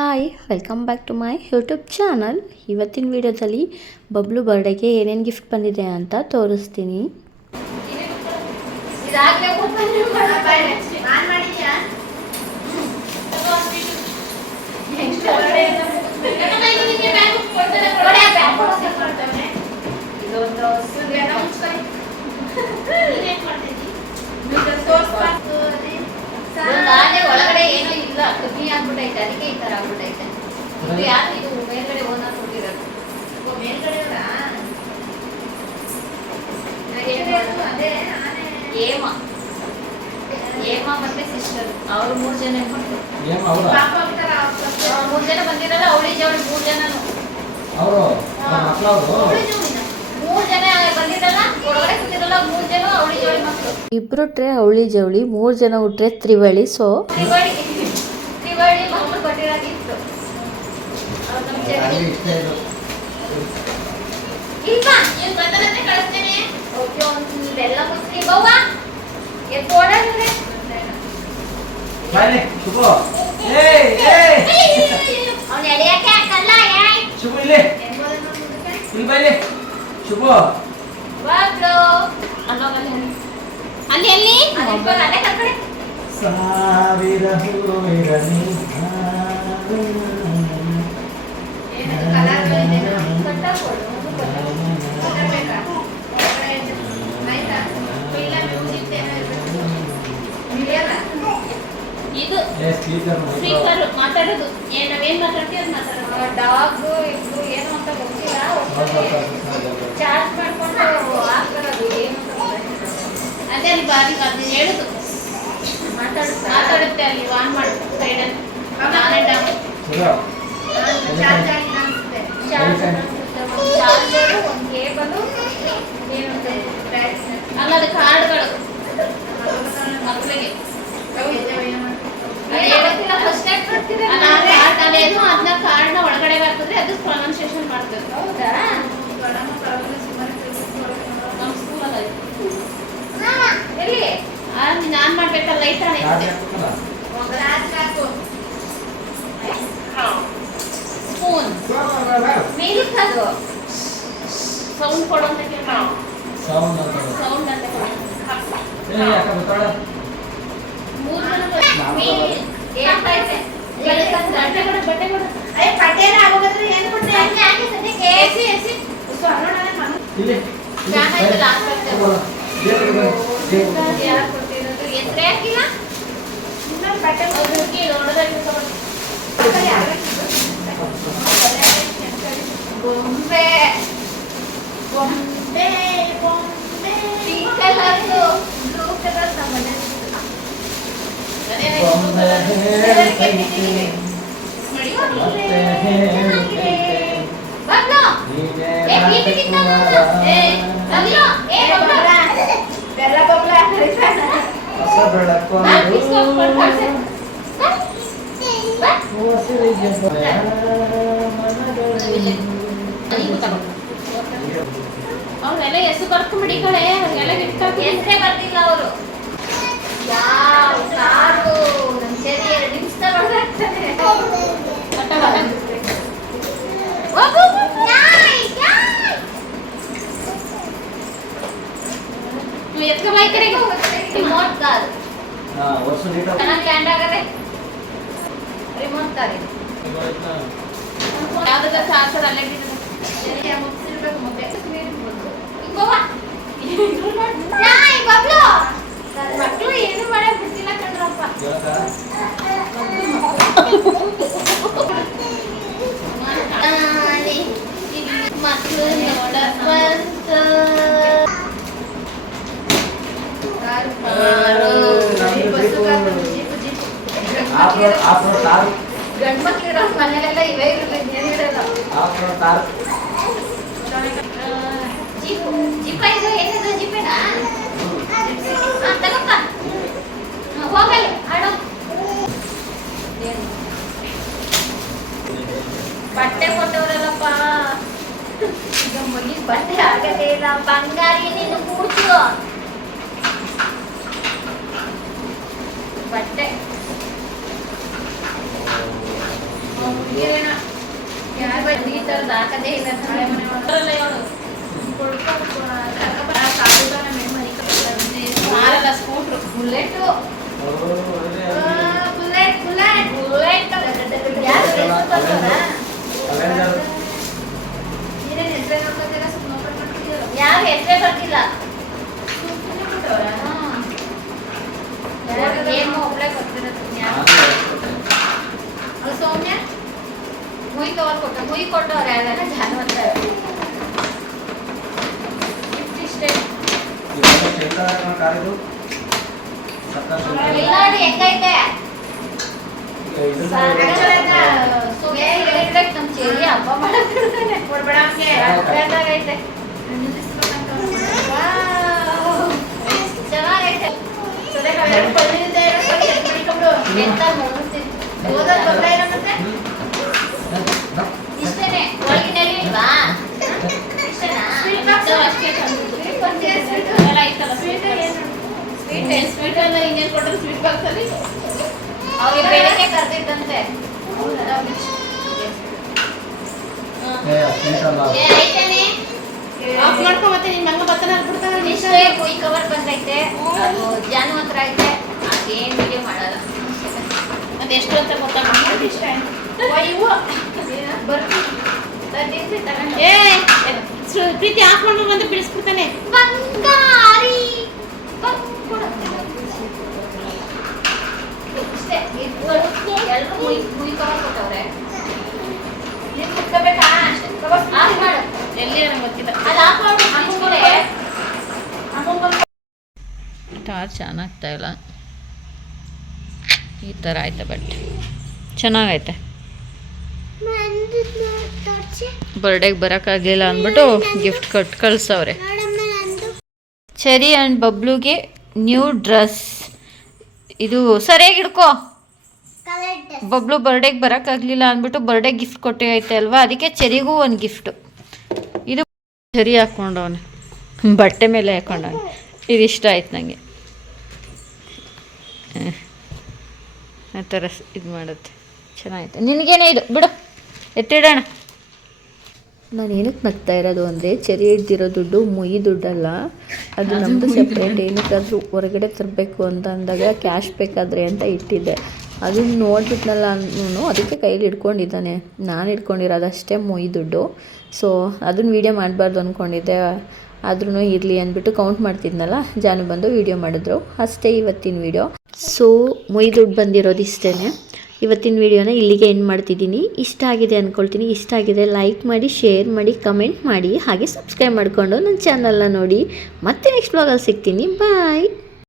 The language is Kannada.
Hi welcome back to my YouTube channel. ಇವತ್ತಿನ ವಿಡಿಯೋದಲ್ಲಿ ಬಬ್ಲು ಬರ್ಡೇಗೆ ಏನೇನು ಗಿಫ್ಟ್ ಬಂದಿದೆ ಅಂತ ತೋರಿಸ್ತೀನಿ. ಒಳಗಡೆ ಏನೋ ಇಲ್ಲ, ಕಮ್ಮಿ ಆಗ್ಬಿಟ್ಟೈತೆ, ಅದಕ್ಕೆ ಈ ತರ ಆಗ್ಬಿಟ್ಟೈತೆ. ಇದು ಯಾರು ಇದು ಮೇಲ್ಗಡೆ ಓನರ್ ಕೊಟ್ಟಿರೋದು? ಮೇಲ್ಗಡೆ ಏಮಾ ಮತ್ತೆ ಸಿಸ್ಟರ್, ಅವ್ರು 3 ಜನ ಮಕ್ಕಳು. 3 ಜನ ಬಂದಿರಲ್ಲ, ಅವಳಿ ಜವಳಿ 3 ಜನನು 3 ಜನ ಬಂದಿರಲ್ಲ, ಒಳಗಡೆ ಕೂತಿರಲ್ಲ 3 ಜನ ಅವಳಿ ಜವಳಿ ಮಕ್ಕಳು. ಇಬ್ರು ಟ್ರೆ ಅವಳಿ ಜವಳಿ, 3 ಜನ ಉಟ್ರೆ ತ್ರಿವಳಿ. ಸೊ ತ್ರಿವಳಿ ಮಕ್ಕಳು ಕೊಟ್ಟಿರೋದಿತ್ತು. ಇಲ್ವಾ ನೀವು ಬಂದನಂತೆ ಕಳಿಸ್ತೇನೆ. ಓಕೆ, ಒಂದು ಬೆಲ್ಲ ಮುಸ್ರಿ ಬವ್ವ ಎತ್ತು ಓಡಾಡಿದ್ರೆ ಬಾಯ್ಲೆ ಶುಭ. ಏಯ್ ಏಯ್ ಅವನು ಎಳೆಯಕ್ಕೆ ಹಾಕಲ್ಲ. ಯಾಯ್ ಶುಭ ಇಲ್ಲಿ ಇಲ್ಲಿ ಬಾಯ್ಲೆ ಶುಭ. ಬಾಗ್ಲು ಅನ್ನೋಗಲ್ಲ ಅಲ್ಲಿ ಎಲ್ಲಿ ಅಲ್ಲೇ ಕರ್ಕಡೆ ಸಾವಿರ ಹೂವಿರಲಿ ಇದು ಸ್ಪೀಕರ್ ಮಾತಾಡೋದು. ನಾವೇನ್ ಮಾತಾಡ್ತೀವಿ ಅದು ಮಾತಾಡೋದು. ಡಾಗ್ ಇದು ಏನು ಅಂತ ಗೊತ್ತಿಲ್ಲ, ಚಾರ್ಜ್ ಮಾಡ್ಕೊಂಡು ಹಾಕ್ತಾರದು ಏನು ಅದೇ ಅಲ್ಲಿ ಬಾರಿ ಅದು ಹೇಳುದು ಮಾತಾಡುತ್ತೆ. ಅಲ್ಲಿ ಆನ್ ಮಾಡು ಸೈಡಲ್ಲಿ ನಾನೇ ಡಾಗ್ ಚಾರ್ಜರು, ಒಂದು ಕೇಬಲು, ಏನು ಅಲ್ಲ ಅದು ಕಾರ್ಡ್ಗಳು ಮಕ್ಕಳಿಗೆ. ಅದನ್ನ ಕಾರ್ಡ್ನ ಒಳಗಡೆ ಹಾಕಿದ್ರೆ ಅದು ಪ್ರೊನೌನ್ಸಿಯೇಷನ್ ಮಾಡ್ತದೆ. ಹೌದಾ? ನಮ್ಮ ಸ್ಕೂಲಲ್ಲಿ ಎಲ್ಲಿ ನಾನ್ ಮಾಡ್ಬೇಕಲ್ಲ ಲೈಟ್ ಸ್ಪೂನ್ ಮೇಲಕ್ಕೆ ಅದು ಸೌಂಡ್ ಕೊಡು ಅಂತ ಕೇಳ. ಸೌಂಡ್ ಅಂತ ಕೊಡು. 3 ಜನ ಬಟ್ಟೆ ಕೊಡು. ಪಟ್ಟೇನ ಆಗೋದ್ರೆ ಏನು ಕೊಟ್ಟೆ? ಯಾಕೆ ಸದ್ಯಕ್ಕೆ ಎಸಿ ಎಸಿ ಸ್ವರ್ಣನೇ ಮನೆ ಫ್ಯಾನ್ ಆಯ್ತಲ್ಲ ಯಾರು ಕೊಟ್ಟಿರೋದು? ಎತ್ರೆ ಹಾಕಿಲ್ಲ ಇನ್ನೊಂದು ಬಟ್ಟೆ ಹುಡುಗಿ ನೋಡೋದಾಗಿ ಗೊಂಬೆ ಗೊಂಬೆ ಗೊಂಬೆ ಪಿಂಕ್ ಕಲರ್ ಬ್ಲೂ ಕಲರ್ ಸಂಬಂಧ ಅವ್ರೆಲ್ಲ ಹೆಸರು ಬರ್ಕೊಂಬಿಡಿ ಕಡೆ, ಅವ್ರಿಗೆಲ್ಲ ಗಿಫ್ಟ್ ಹೆಸರೇ ಬರ್ತಿಲ್ಲ ಅವರು. ಯಾವ ಕಾರು ನಮ್ಮ ಸೇರಿ 2 ನಿಮಿಷ ಹೊಡೆದಾಗ್ತಾನೆ. ಎತ್ಕೊಂಬ ಈ ಕಡೆಗೆ. ರಿಮೋಟ್ ಕಾರ್ ಚೆನ್ನಾಗಿ ಕ್ಯಾಂಡ್ ಆಗದೆ. ರಿಮೋಟ್ ಕಾರ್ ಇದು ಯಾವ್ದಾದ್ರು ಚಾರ್ಜರ್ ಅಲ್ಲೇ ಮುಗಿಸಿರ್ಬೇಕು. ಮುದ್ದೆ ಮಕ್ಕಳು ಏನು ಮಾಡಕ್ ಬಿಡ್ತಿಲ್ಲ ಕಣ್ರಪ್ಪ. ಮಕ್ಕಳು ನೋಡಕ್ ಬಂತ ಗಂಡ್ ಮಕ್ಳಿರೋ ಮನೇಲೆಲ್ಲ ಇವೇ ಇರಲ್ಲ. ಜಿಪ್ಪ ಇದು ಏನಿದು? ಜಿಪ್ಪೇನಾ? ತಗಪ್ಪ ಹೋಗಲಿ ಆಡೋ. ಬಟ್ಟೆ ಕೊಟ್ಟವ್ರಲ್ಲಪ್ಪ, ಈಗ ಮುಗಿ ಬಟ್ಟೆ ಆಗದೇ ಇಲ್ಲ. ಬಂಗಾರಿ ನೀನು ಕೂಡ್ಸು ಬಟ್ಟೆ. ಹುಡುಗಿರೇನೋ ಯಾರು ಈ ಥರದ್ದು ಹಾಕದೇ ಇಲ್ಲ ಹಳೆ ಮನೆ ಒಳಗಲ್ಲ ಇವಳು ಮಾರಲ್ಲ scooter bullet bullet bullet bullet ಯಾರು ಹೆಸರು ಬರ್ತಾರಾ? ನೀನೇನು ಹೆಸರೇ ನೋಡ್ಕೊತೀರ ಸುಮ್ಮನೆ ಓಪನ್ ಮಾಡ್ತಿದ್ದೀರ ಯಾರು ಹೆಸರೇ ಬರ್ತಿಲ್ಲ. ಸುಮ್ಮನೆ ಬಿಟ್ಟವ್ರ ಏನು ಒಬ್ಬಳೇ ಗೊತ್ತಿರೋದು ಅದು ಸೌಮ್ಯ ಮುಯಿ ಕವರ್ ಕೊಟ್ಟು ಮುಯಿ ಕೊಟ್ಟವ್ರೆ ಅದೆಲ್ಲ ಜಾನುವಾರು ಇಷ್ಟೇ ಇಲ್ಲ ನೋಡಿ ಹೆಂಗೈತೆ ನಮ್ಮ ಚೇರಿ ಹಬ್ಬ ಮಾಡಕ್ಬಿಡ್ತಾನೆ ಕೊಡ್ಬೇಡ ಅವ್ನಿಗೆ ಚೆನ್ನಾಗೈತೆ ಚೆನ್ನಾಗೈತೆ ಎಂತ ಮುಗಿಸ್ತೀನಿ ಓದೋದು ಬರ್ತಾ ಇಲ್ಲ ಮತ್ತೆ ಇಷ್ಟೇನೆ ಒಳಗಿನಲ್ಲಿ ಇಲ್ವಾ ಇಷ್ಟೇನಾ Sweet box. ಅಷ್ಟೇ ತಂದಿದ್ದು. ಎಲ್ಲ ಐತಲ್ಲ ಸ್ವೀಟ್ ಸ್ವೀಟ್ ಎಲ್ಲ ಇನ್ನೇನು ಕೊಟ್ಟರು ಸ್ವೀಟ್ ಬಾಕ್ಸ್ ಅಲ್ಲಿ ಅವ್ರಿಗೆ ಬೆಳಗ್ಗೆ ಕರ್ದಿದ್ದಂತೆ ಏ ಐತೇನೆ ಆಫ್ ಮಾಡ್ಕೊ ಮತ್ತೆ ನಿನ್ ಮಗ ಬರ್ತಾನೆ ಅನ್ಬಿಡ್ತಾನೆ ಇಷ್ಟೇ ಕುಯ್ ಕವರ್ ಬಂದೈತೆ ಅದು ಜಾನು ಹತ್ರ ಐತೆ ಅದೇನು ವಿಡಿಯೋ ಮಾಡಲ್ಲ ಅದು ಎಷ್ಟು ಅಂತ ಗೊತ್ತಾಗ ಇಷ್ಟ ಇವು ಬರ್ತೀನಿ ತಗೊಂಡು ಏ ಪ್ರೀತಿ ಆಫ್ ಮಾಡ್ಕೊಂಡು ಬಂದು ಬಿಡಿಸ್ಬಿಡ್ತಾನೆ ಬಂಗಾರಿ ಇಷ್ಟೇ ಎಲ್ಲರೂ ಮುಯ್ ಕವರ್ ಕೊಟ್ಟವ್ರೆ ನೀನು ಕುತ್ಕೋಬೇಕಾ ಆಫ್ ಮಾಡು ಎಲ್ಲಿ ನನಗೆ ಗೊತ್ತಿಲ್ಲ ಅದು ಆಫ್ ಮಾಡ್ಬಿಟ್ಟು ಟಾರ್ಚ್ ಆನ್ ಆಗ್ತಾ ಇಲ್ಲ. ಈ ಥರ ಆಯ್ತು ಬಟ್ ಚೆನ್ನಾಗೈತೆ. ಬರ್ಡೇಗೆ ಬರೋಕ್ಕಾಗಲಿಲ್ಲ ಅಂದ್ಬಿಟ್ಟು ಗಿಫ್ಟ್ ಕೊಟ್ಟು ಕಳ್ಸವ್ರೆ. ಚೆರಿ ಆ್ಯಂಡ್ ಬಬ್ಲುಗೆ ನ್ಯೂ ಡ್ರೆಸ್. ಇದು ಸರಿಯಾಗಿ ಹಿಡ್ಕೋ. ಬಬ್ಲು ಬರ್ಡೇಗೆ ಬರೋಕ್ಕಾಗಲಿಲ್ಲ ಅಂದ್ಬಿಟ್ಟು ಬರ್ಡೇ ಗಿಫ್ಟ್ ಕೊಟ್ಟೆ ಐತೆ ಅಲ್ವಾ, ಅದಕ್ಕೆ ಚೆರಿಗೂ ಒಂದು ಗಿಫ್ಟು. ಇದು ಚೆರಿ ಹಾಕ್ಕೊಂಡವನೆ, ಬಟ್ಟೆ ಮೇಲೆ ಹಾಕ್ಕೊಂಡವನೆ. ಇದು ಇಷ್ಟ ಆಯ್ತು ನನಗೆ. ಆ ಥರ ಇದು ಮಾಡುತ್ತೆ, ಚೆನ್ನಾಗೈತೆ. ನಿನಗೇನೇ ಇದು ಬಿಡು, ಎತ್ತಿಡೋಣ. ನಾನು ಏನಕ್ಕೆ ನಗ್ತಾ ಇರೋದು ಅಂದರೆ, ಚೆರಿ ಹಿಡ್ದಿರೋ ದುಡ್ಡು ಮುಯಿ ದುಡ್ಡಲ್ಲ, ಅದು ನಮ್ಮದು ಸಪ್ರೇಟ್. ಏನಕ್ಕಾದರೂ ಹೊರಗಡೆ ತರಬೇಕು ಅಂತ ಅಂದಾಗ ಕ್ಯಾಶ್ ಬೇಕಾದರೆ ಅಂತ ಇಟ್ಟಿದ್ದೆ. ಅದನ್ನು ನೋಡ್ಬಿಟ್ನಲ್ಲ ಅವನು, ಅದಕ್ಕೆ ಕೈಲಿ ಹಿಡ್ಕೊಂಡಿದ್ದಾನೆ. ನಾನು ಹಿಡ್ಕೊಂಡಿರೋದಷ್ಟೇ ಮುಯಿ ದುಡ್ಡು. ಸೊ ಅದನ್ನು ವೀಡಿಯೋ ಮಾಡಬಾರ್ದು ಅಂದ್ಕೊಂಡಿದ್ದೆ, ಆದ್ರೂ ಇರಲಿ ಅಂದ್ಬಿಟ್ಟು ಕೌಂಟ್ ಮಾಡ್ತಿದ್ನಲ್ಲ, ಜಾನು ಬಂದು ವೀಡಿಯೋ ಮಾಡಿದ್ರು. ಅಷ್ಟೇ ಇವತ್ತಿನ ವೀಡಿಯೋ. ಸೊ ಮುಯಿ ದುಡ್ಡು ಬಂದಿರೋದು ಇಷ್ಟೇ. ಇವತ್ತಿನ ವೀಡಿಯೋನ ಇಲ್ಲಿಗೆ ಎಂಡ್ ಮಾಡ್ತಿದ್ದೀನಿ. ಇಷ್ಟ ಆಗಿದೆ ಅಂದ್ಕೊಳ್ತೀನಿ. ಇಷ್ಟ ಆಗಿದೆ ಲೈಕ್ ಮಾಡಿ, ಶೇರ್ ಮಾಡಿ, ಕಮೆಂಟ್ ಮಾಡಿ, ಹಾಗೆ ಸಬ್ಸ್ಕ್ರೈಬ್ ಮಾಡಿಕೊಂಡು ನನ್ನ ಚಾನಲ್ನ ನೋಡಿ. ಮತ್ತೆ ನೆಕ್ಸ್ಟ್ ವ್ಲಾಗಲ್ಲಿ ಸಿಗ್ತೀನಿ. ಬಾಯ್.